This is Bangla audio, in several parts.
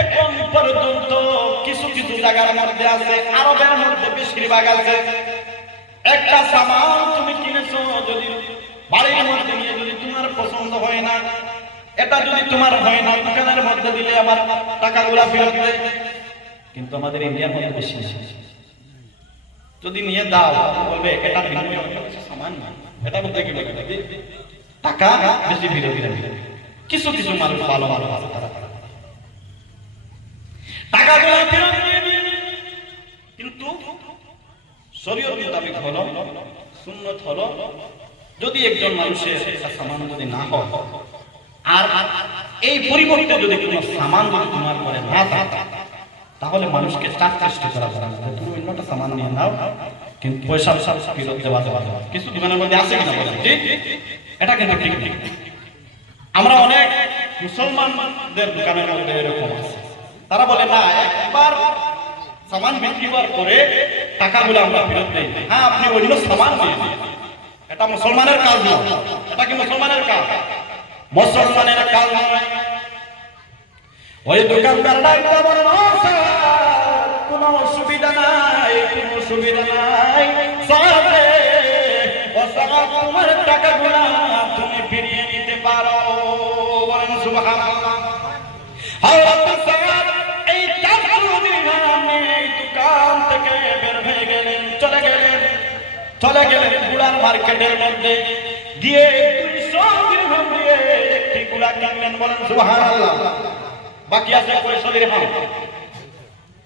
এখন পর্যন্ত কিছু কিছু জায়গার মধ্যে আছে, আরবের মধ্যে বেশিরভাগ আছে। একটা সামান তুমি কিনেছো যদি বাড়ির মধ্যে নিয়ে যদি তোমার পছন্দ হয় না, এটা যদি তোমার হয় না, দোকানের মধ্যে দিলে আবার টাকাগুলা ফেরত দেয়। কিন্তু আমাদের ইন্ডিয়ার মধ্যে বেশি যদি নিয়ে দাও বলবে, এটা বিনিময়, এটা বলতে কি টাকা বেশি ফিরে ফিরে কিছু কিছু মানুষ ভালো ভালো আছে তারা। টাকাগুলো ফেরত দিয়ে দিয়ে কিন্তু মোতাবেক হলো, সুন্নত হলো, যদি একজন মানুষের সামান যদি না হয়, আর এই পরিবর্তে যদি কোনো সামান তোমার না তাহলে মানুষকে চাপ চেষ্টা করা যাবে না। তুমি অন্যটা সামান নিয়ে নাও, কিন্তু পয়সা ফেরত দেওয়া না। কিছু দোকানের মধ্যে আছে কিনা বলেন? এটা কিন্তু ঠিক ঠিক আমরা অনেক মুসলমানদের দোকানের মধ্যে এরকম আছে। তারা বলে না একবার সামান বিক্রি হওয়ার পরে টাকা টাকাগুলো আমরা ফেরত দেই হ্যাঁ আপনি অন্য সামান নিন। এটা মুসলমানের কাজ নয়। এটা কি মুসলমানের কাজ? মুসলমানের কাজ নয়। ওই দোকানদার বলেন "ও স্যার, কোনো অসুবিধা নাই কোনো অসুবিধা নাই। রে, ও স্যার, তোমার টাকাগুলা মার্কেটের মধ্যে গিয়ে দুইশো দিরহাম দিয়ে একটি গুড়া কিনলেন বলেন, সুবহানাল্লাহ। বাকি আছে কয়শো দিরহাম?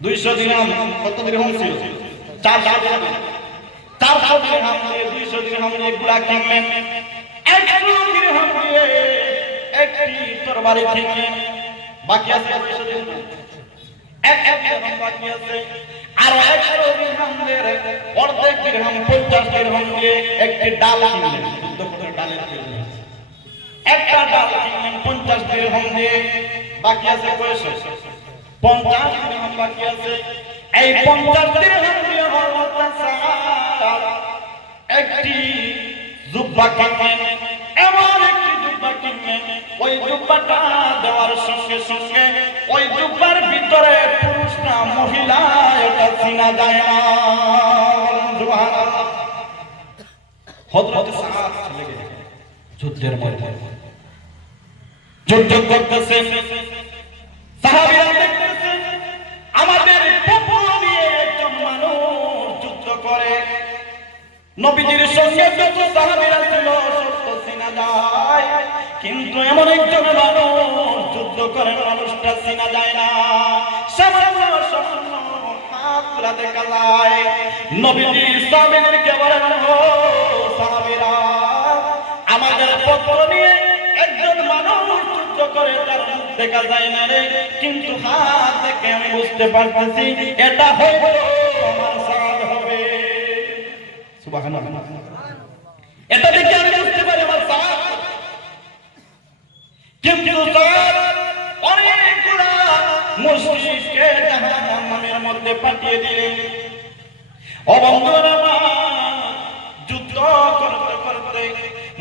দুইশো দিরহাম, কত দিরহাম ছিল? চারশো দিরহাম। চারশো দিরহাম দিয়ে দুইশো দিরহাম দিয়ে গুড়া কিনলেন একশো দিয়ে একটি বাকি আছে কয়শো এক এক বাকি আছে। আর একশো দিরহামের অর্ধেক দিরহাম পঞ্চাশ দিরহাম দিয়ে একটি ডাল কিনলেন ফুটের ডালের একটা ডাল কিনলেন, পঞ্চাশ দিরহাম দিয়ে বাকি আছে কয়শো? পঞ্চাশ দিরহাম বাকি আছে। এই পঞ্চাশ দিরহাম দিয়ে হযরত একটি জুব্বা কিনলেন ওই জুব্বাটা দেওয়ার সঙ্গে সঙ্গে, ওই জুব্বার ভিতরে পুরুষ না মহিলা, এটা চিনা যায় না। সুবহানাল্লাহ। সাহাব চলে গেলেন যুদ্ধের ময়দানে। যুদ্ধ করতেছে সাহাবীরা নবীজির সঙ্গে যত সাহাবীরা ছিল, সত্য চিনা যায়। কিন্তু এমন একজন মানুষ, যুদ্ধ করে মানুষটা চিনা যায় না। সামান্য সামান্য দেখা যায়। নবীজি সাহাবীদেরকে বলেন ও সাহাবীরা, আমাদের পত্র নিয়ে একজন মানুষ যুদ্ধ করে তার দেখা যায় না রে। কিন্তু হাত দেখে আমি বুঝতে পারতেছি, এটা হইব এটা দেখে আমি বুঝতে পারি আমার সাদ কিন্তু সাদ অনেকগুলা মুশরিককে জাহান্নামের মধ্যে পাঠিয়ে দিলেন। ও বন্ধুরা আমার, যুদ্ধ করতে করতে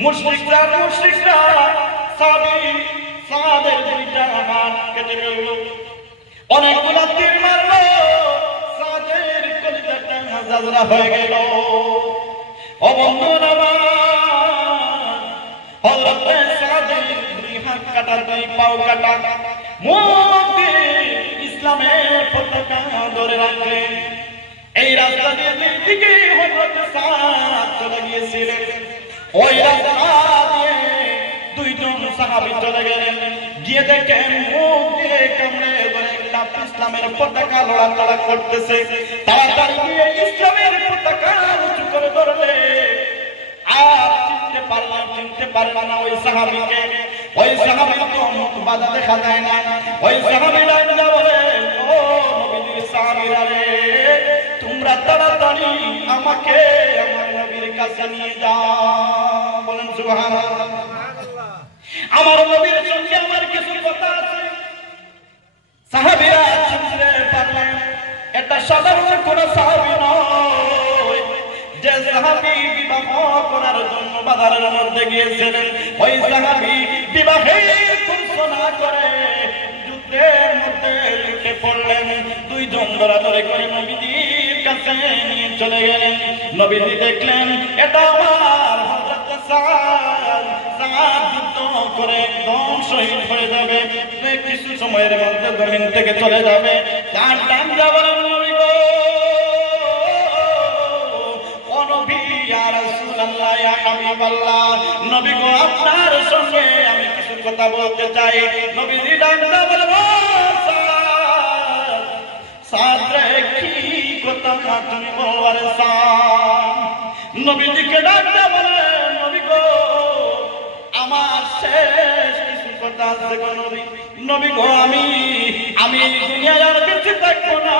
মুশরিকরা মুশরিকরা সাবি সাদের দুইটা হাত কেটে ফেলল অনেকগুলো তীর মারলো হয়ে গেল। ইসলামের পতাকা ধরে রাখলেন এই রাস্তা দিয়ে চলে গিয়েছিলেন ওই রাস্তা দিয়ে দুইজন সাহাবী চলে গেলেন? গিয়ে দেখেন মুখ কামড়ে ধরে একটা ইসলামের পতাকা লড়াচড়া করতেছে। তাড়াতাড়ি গিয়ে ইসলামের পতাকা চিনতে পারলাম না ওই সাহাবীকে। ওই সাহাবীর তো মুখ বাধা দেখা যায় না। ওই রে, তোমরা তাড়াতাড়ি আমাকে আমার নবীর কাছে নিয়ে যাও। বলেন, সুবহানাল্লাহ। আমার নবীর সঙ্গে আমার কিছু কথা আছে। সাহাবীরা চিনতে পারলেন। এটা সাধারণ কোন সাহাবী নয়। যে সাহাবী বিবাহ জন্য বাজারের মধ্যে গিয়েছিলেন। ওই সাহাবি ঘোষণা করে যুদ্ধের মধ্যে লুটে পড়লেন। করে চলে গেলেন। নবীজি দেখলেন, এটা আমার করে একদম শহীদ হয়ে যাবে। কিছু সময়ের মধ্যে জমিন থেকে চলে যাবে। তার টান যাওয়ার হাবিবাল্লাহ নবী গো আপনার সঙ্গে আমি কিছু কথা বলতে চাই। নবীজি ডাকতে বলে "ও সাদ, সাদ কি কথা তুমি বলবার সাদ নবীজিকে ডাকতে বলে নবী গো আমার শেষ কিছু কথা নবী। নবী গো আমি আমি আর বেঁচে থাকব না।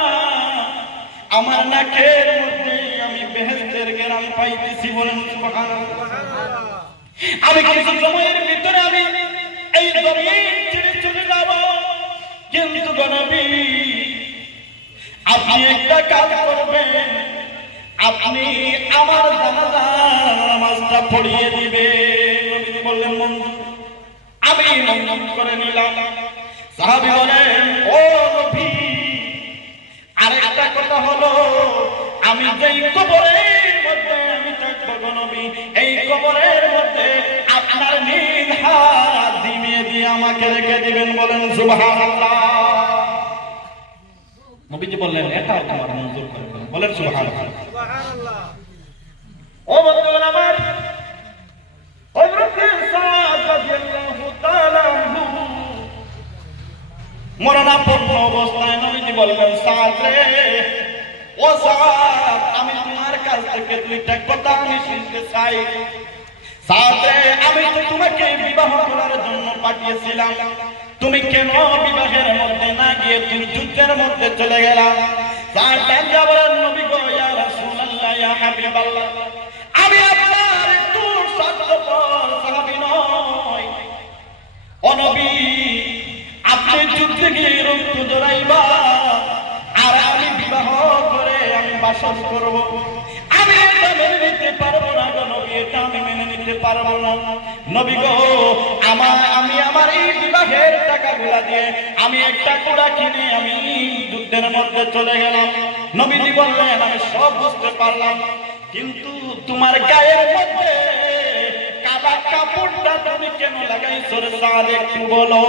আমার নাকের মধ্যে বেহেস্তের পাইতেছি বলেন আমি কিছু সময়ের ভিতরে আমি এই জমিন ছেড়ে চলে যাব। কিন্তু আপনি একটা কাজ করবেন। আপনি আমার জানাজা নামাজটা পড়িয়ে দিবেন। বললেন আমি মঞ্জুর করে নিলাম। সাহাবী বলেন, ও নবী কথা হলো আমি যেই কবরের মধ্যে আমি থাকব নবী, এই কবরের মধ্যে আপনার হাত দিমিয়ে দিয়ে আমাকে রেখে দিবেন বলেন সুবহানাল্লাহ। নবীজি বললেন, এটা তোমার মঞ্জুর করে। বলেন সুবহানাল্লাহ। সুবহানাল্লাহ। ও বন্ধুগণ আমার মরণাপন্ন অবস্থায় নবীজি বললেন রে ও সাদ আমি তোমার কাছ থেকে দুইটা কথা আমি শুনতে চাই। সাথে আমি তো তোমাকে বিবাহ করার জন্য পাঠিয়েছিলাম। তুমি কেন বিবাহের মধ্যে না গিয়ে তুমি যুদ্ধের মধ্যে চলে গেলাম ডাকা বলেন, নবী গো, ইয়া রাসূলুল্লাহ, ইয়া হাবিবাল্লাহ। আমি করব। আমি এটা মেনে নিতে পারব না গো নবী, এটা আমি মেনে নিতে পারব না। নবী গো, আমার, আমি আমার এই বিবাহের টাকাগুলা দিয়ে আমি একটা কুড়া কিনে আমি যুদ্ধের মধ্যে চলে গেলাম। নবীজি বললেন, আমি সব বুঝতে পারলাম। কিন্তু তোমার গায়ের মধ্যে কালা কাপড়টা তুমি কেন লাগাইছো রে একটু বলো।